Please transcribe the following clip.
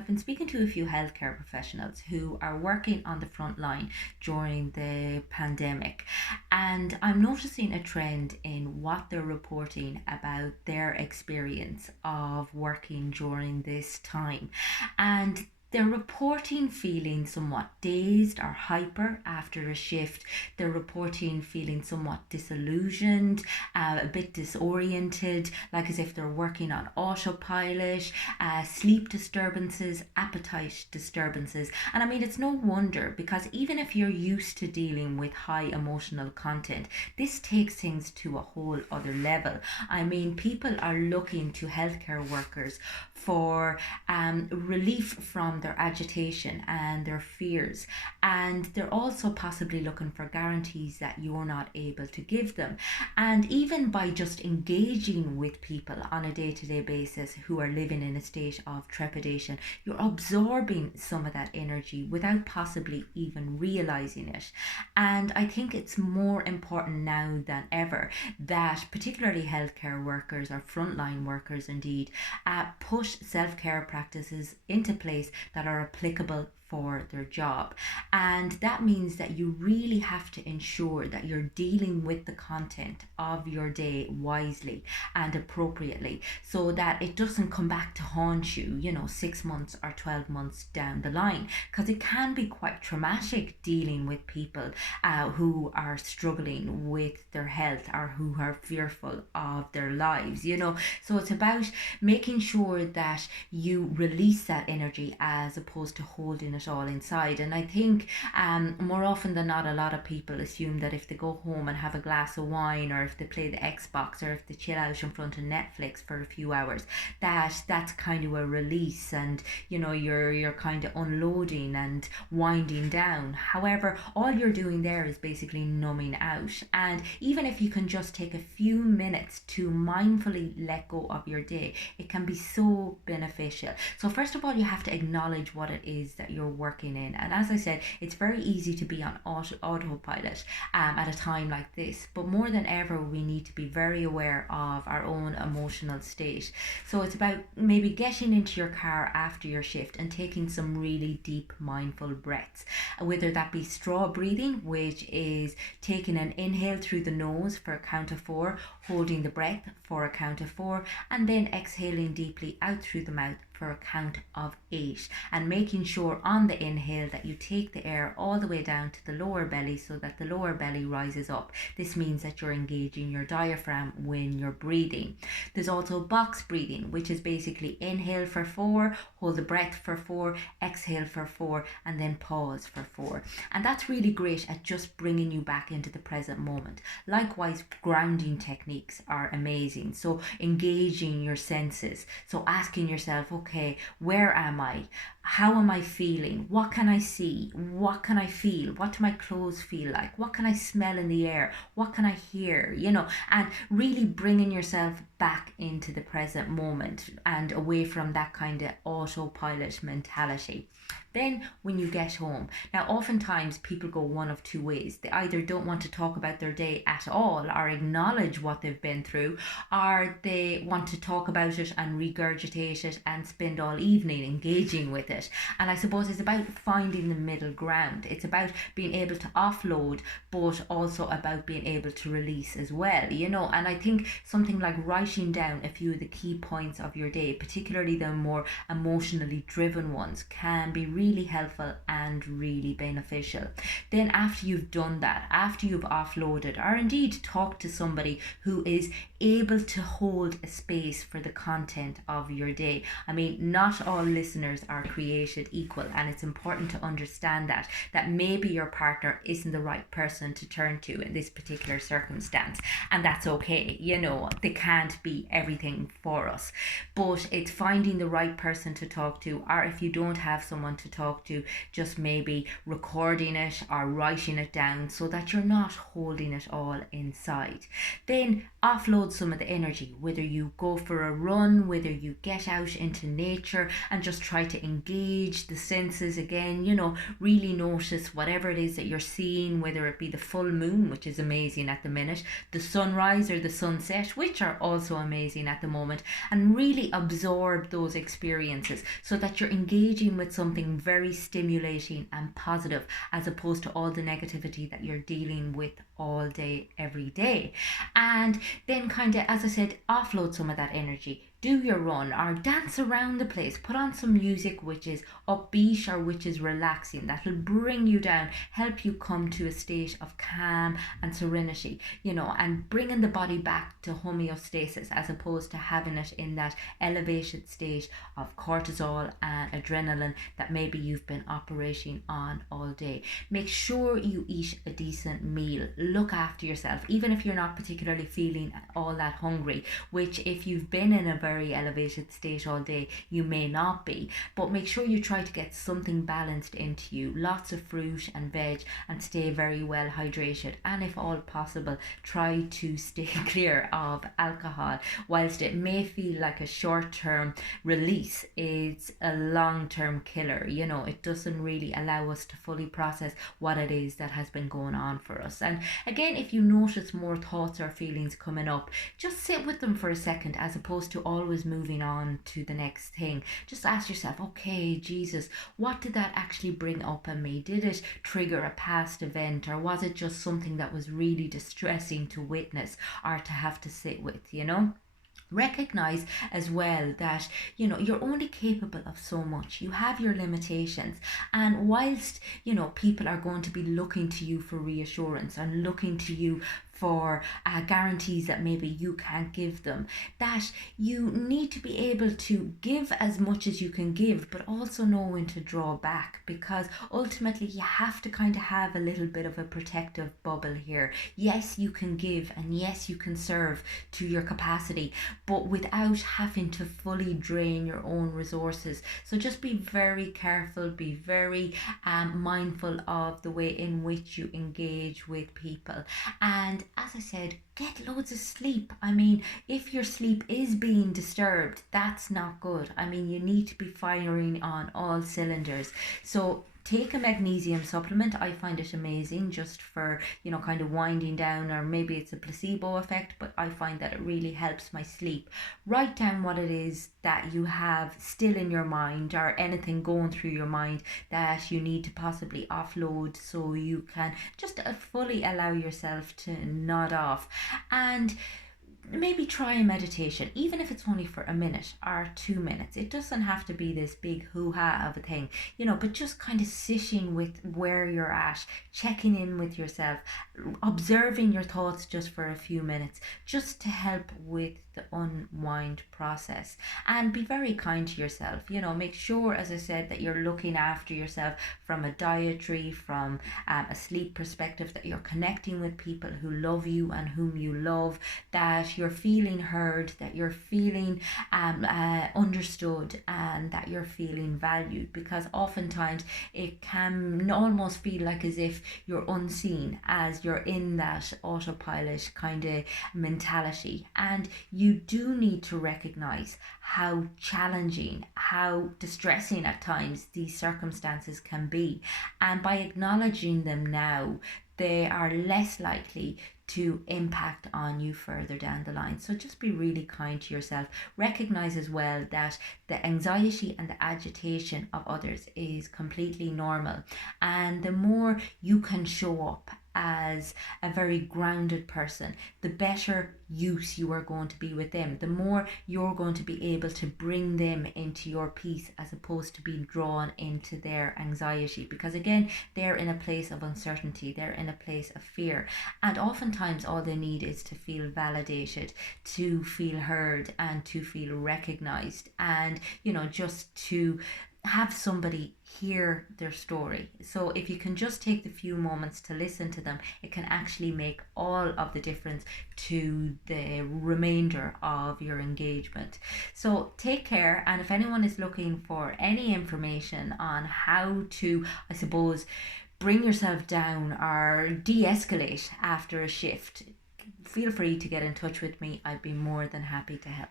I've been speaking to a few healthcare professionals who are working on the front line during the pandemic, and I'm noticing a trend in what they're reporting about their experience of working during this time. And they're reporting feeling somewhat dazed or hyper after a shift. They're reporting feeling somewhat disillusioned, a bit disoriented, like as if they're working on autopilot, sleep disturbances, appetite disturbances. And I mean, it's no wonder because even if you're used to dealing with high emotional content, this takes things to a whole other level. I mean, people are looking to healthcare workers for relief from their agitation and their fears. And they're also possibly looking for guarantees that you're not able to give them. And even by just engaging with people on a day to day basis who are living in a state of trepidation, you're absorbing some of that energy without possibly even realizing it. And I think it's more important now than ever that particularly healthcare workers or frontline workers indeed push self care practices into place that are applicable for their job. And that means that you really have to ensure that you're dealing with the content of your day wisely and appropriately so that it doesn't come back to haunt you, 6 months or 12 months down the line. Because it can be quite traumatic dealing with people who are struggling with their health or who are fearful of their lives. So it's about making sure that you release that energy as opposed to holding it all inside. And I think more often than not, a lot of people assume that if they go home and have a glass of wine, or if they play the Xbox, or if they chill out in front of Netflix for a few hours, that's kind of a release, and you're kind of unloading and winding down. However, all you're doing there is basically numbing out. And even if you can just take a few minutes to mindfully let go of your day, it can be so beneficial. So first of all, you have to acknowledge what it is that you're working in. And as I said, it's very easy to be on autopilot at a time like this. But more than ever, we need to be very aware of our own emotional state. So it's about maybe getting into your car after your shift and taking some really deep, mindful breaths, whether that be straw breathing, which is taking an inhale through the nose for a count of four, holding the breath for a count of four, and then exhaling deeply out through the mouth for a count of 8, and making sure on the inhale that you take the air all the way down to the lower belly so that the lower belly rises up. This means that you're engaging your diaphragm when you're breathing. There's also box breathing, which is basically inhale for 4, hold the breath for 4, exhale for 4, and then pause for 4. And that's really great at just bringing you back into the present moment. Likewise, grounding techniques are amazing. So engaging your senses. So asking yourself, okay, where am I? How am I feeling? What can I see? What can I feel? What do my clothes feel like? What can I smell in the air? What can I hear? And really bringing yourself back into the present moment and away from that kind of autopilot mentality. Then, when you get home, now oftentimes people go one of two ways. They either don't want to talk about their day at all or acknowledge what they've been through, or they want to talk about it and regurgitate it and spend all evening engaging with it. And I suppose it's about finding the middle ground. It's about being able to offload, but also about being able to release as well. And I think something like writing down a few of the key points of your day, particularly the more emotionally driven ones, can be really helpful and really beneficial. Then after you've done that, after you've offloaded, or indeed talked to somebody who is able to hold a space for the content of your day. I mean, not all listeners are created equal, and it's important to understand that maybe your partner isn't the right person to turn to in this particular circumstance, and that's okay. They can't be everything for us, but it's finding the right person to talk to, or if you don't have someone to talk to, just maybe recording it or writing it down so that you're not holding it all inside. Then offload some of the energy, whether you go for a run, whether you get out into nature and just try to engage engage the senses again, you know, really notice whatever it is that you're seeing, whether it be the full moon, which is amazing at the minute, the sunrise or the sunset, which are also amazing at the moment, and really absorb those experiences so that you're engaging with something very stimulating and positive, as opposed to all the negativity that you're dealing with all day, every day. And then, kind of, as I said, offload some of that energy. Do your run or dance around the place. Put on some music which is upbeat or which is relaxing. That'll bring you down, help you come to a state of calm and serenity, you know, and bringing the body back to homeostasis, as opposed to having it in that elevated state of cortisol and adrenaline that maybe you've been operating on all day. Make sure you eat a decent meal. Look after yourself, even if you're not particularly feeling all that hungry, which if you've been in a very elevated state all day, you may not be. But make sure you try to get something balanced into you, lots of fruit and veg, and stay very well hydrated. And if all possible, try to stay clear of alcohol. Whilst it may feel like a short-term release, it's a long-term killer. You know, it doesn't really allow us to fully process what it is that has been going on for us. And again, if you notice more thoughts or feelings coming up, just sit with them for a second, as opposed to always moving on to the next thing. Just ask yourself, okay, Jesus, what did that actually bring up in me? Did it trigger a past event, or was it just something that was really distressing to witness or to have to sit with, you know? Recognize as well that, you know, you're only capable of so much. You have your limitations, and whilst, you know, people are going to be looking to you for reassurance and looking to you for guarantees that maybe you can't give them, that you need to be able to give as much as you can give, but also know when to draw back, because ultimately you have to kind of have a little bit of a protective bubble here. Yes, you can give, and yes, you can serve to your capacity, but without having to fully drain your own resources. So just be very careful, be very mindful of the way in which you engage with people. And as I said, get loads of sleep. I mean, if your sleep is being disturbed, that's not good. I mean, you need to be firing on all cylinders. So take a magnesium supplement. I find it amazing just for, you know, kind of winding down, or maybe it's a placebo effect, but I find that it really helps my sleep. Write down what it is that you have still in your mind, or anything going through your mind that you need to possibly offload, so you can just fully allow yourself to nod off. And maybe try a meditation, even if it's only for a minute or 2 minutes. It doesn't have to be this big hoo-ha of a thing, you know, but just kind of sitting with where you're at, checking in with yourself, observing your thoughts just for a few minutes, just to help with the unwind process. And be very kind to yourself, you know, make sure, as I said, that you're looking after yourself from a dietary, from a sleep perspective, that you're connecting with people who love you and whom you love, that you're feeling heard, that you're feeling understood, and that you're feeling valued, because oftentimes it can almost feel like as if you're unseen, as you're in that autopilot kind of mentality. And you do need to recognize how challenging, how distressing at times these circumstances can be, and by acknowledging them now, they are less likely to impact on you further down the line. So just be really kind to yourself. Recognize as well that the anxiety and the agitation of others is completely normal, and the more you can show up as a very grounded person, the better use you are going to be with them, the more you're going to be able to bring them into your peace, as opposed to being drawn into their anxiety, because again, they're in a place of uncertainty, they're in a place of fear, and oftentimes all they need is to feel validated, to feel heard, and to feel recognized, and, you know, just to have somebody hear their story. So if you can just take the few moments to listen to them, it can actually make all of the difference to the remainder of your engagement. So take care, and if anyone is looking for any information on how to, I suppose, bring yourself down or de-escalate after a shift, feel free to get in touch with me. I'd be more than happy to help.